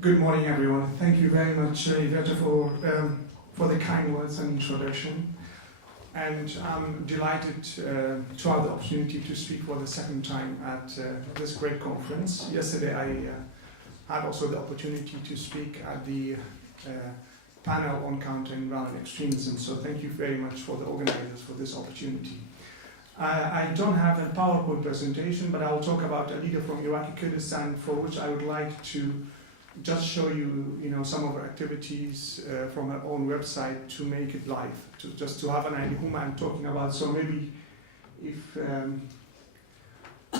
Good morning, everyone. Thank you very much, Iveta, for the kind words and introduction. And I'm delighted to have the opportunity to speak for the second time at this great conference. Yesterday, I had also the opportunity to speak at the panel on countering violent extremism. So thank you very much for the organizers for this opportunity. I don't have a PowerPoint presentation, but I'll talk about a leader from Iraqi Kurdistan, for which I would like to just show you, some of our activities from our own website to make it live, just to have an idea whom I'm talking about. So maybe if,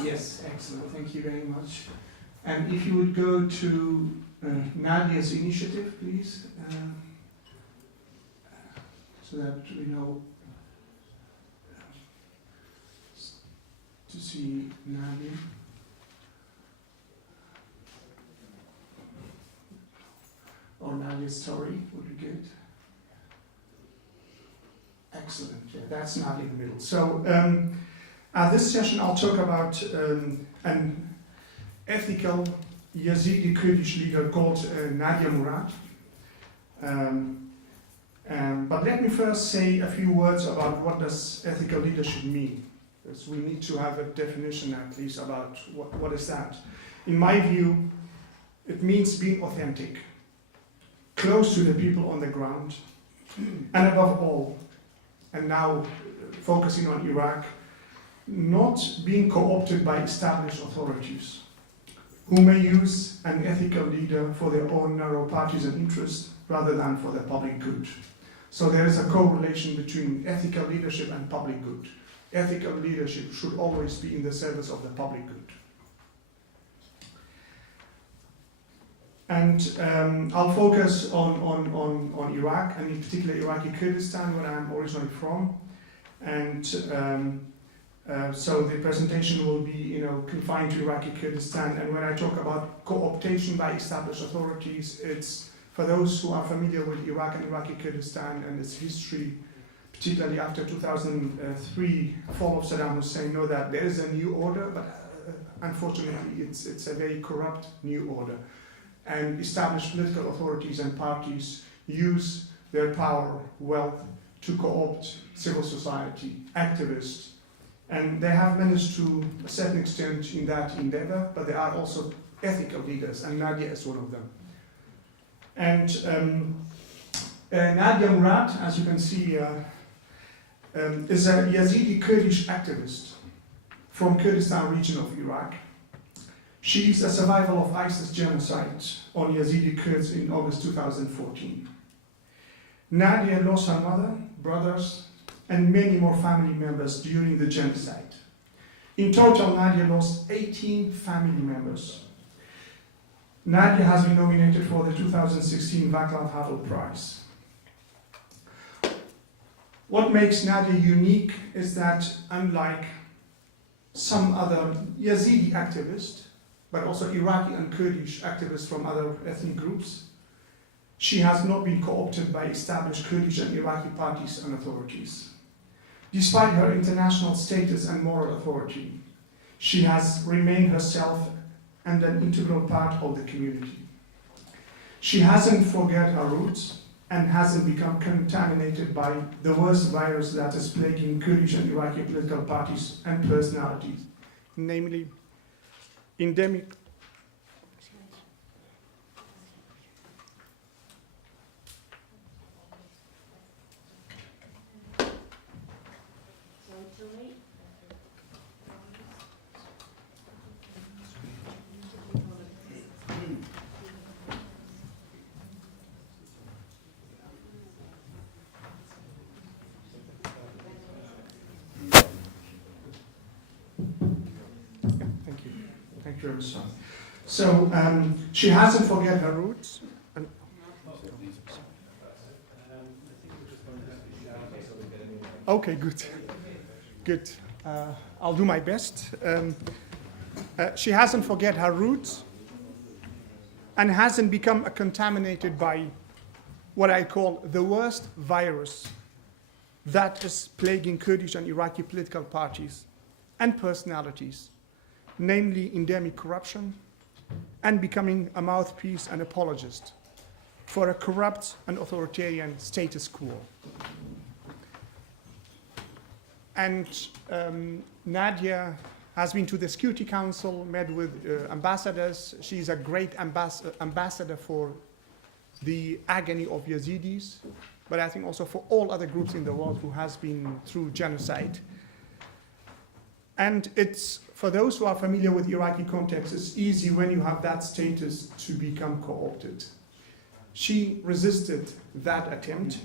yes, excellent, thank you very much. And if you would go to Nadia's initiative, please, so that we know to see Nadia. Or Nadia's story would be good. Excellent, yeah, that's Nadia in the middle. So at this session I'll talk about an ethical Yazidi Kurdish leader called Nadia Murad. But let me first say a few words about what does ethical leadership mean. Because we need to have a definition at least about what is that. In my view, it means being authentic, close to the people on the ground, and above all, and now focusing on Iraq, not being co-opted by established authorities who may use an ethical leader for their own narrow partisan interests rather than for the public good. So there is a correlation between ethical leadership and public good. Ethical leadership should always be in the service of the public good. And I'll focus on Iraq, and in particular Iraqi Kurdistan, where I'm originally from. And so the presentation will be confined to Iraqi Kurdistan. And when I talk about co-optation by established authorities, it's for those who are familiar with Iraq and Iraqi Kurdistan and its history, particularly after 2003, fall of Saddam Hussein, know that there is a new order, but unfortunately it's a very corrupt new order. And established political authorities and parties use their power, wealth, to co-opt civil society, activists. And they have managed to a certain extent in that endeavor, but there are also ethical leaders, and Nadia is one of them. And Nadia Murad, as you can see, is a Yazidi Kurdish activist from Kurdistan region of Iraq. She is a survivor of ISIS genocide on Yazidi Kurds in August 2014. Nadia lost her mother, brothers, and many more family members during the genocide. In total, Nadia lost 18 family members. Nadia has been nominated for the 2016 Václav Havel Prize. What makes Nadia unique is that, unlike some other Yazidi activists, but also Iraqi and Kurdish activists from other ethnic groups, she has not been co-opted by established Kurdish and Iraqi parties and authorities. Despite her international status and moral authority, she has remained herself and an integral part of the community. She hasn't forgot her roots and hasn't become contaminated by the worst virus that is plaguing Kurdish and Iraqi political parties and personalities, namely endemic So she hasn't forget her roots. Okay, good. Good. I'll do my best. She hasn't forget her roots and hasn't become contaminated by what I call the worst virus that is plaguing Kurdish and Iraqi political parties and personalities, namely endemic corruption and becoming a mouthpiece and apologist for a corrupt and authoritarian status quo. And Nadia has been to the Security Council, met with ambassadors. She's a great ambassador for the agony of Yazidis, but I think also for all other groups in the world who has been through genocide. And it's, for those who are familiar with Iraqi context, it's easy when you have that status to become co-opted. She resisted that attempt,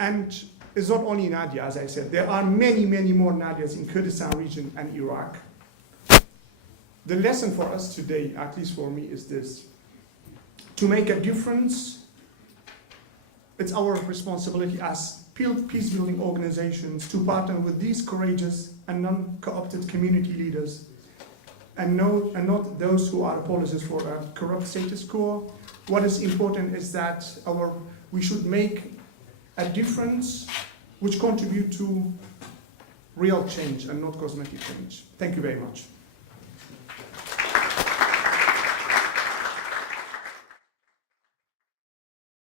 and it's not only Nadia, as I said. There are many, many more Nadias in Kurdistan region and Iraq. The lesson for us today, at least for me, is this. To make a difference, it's our responsibility as peace-building organizations to partner with these courageous and non-co-opted community leaders and not those who are apologists for a corrupt status quo. What is important is that we should make a difference which contribute to real change and not cosmetic change. Thank you very much.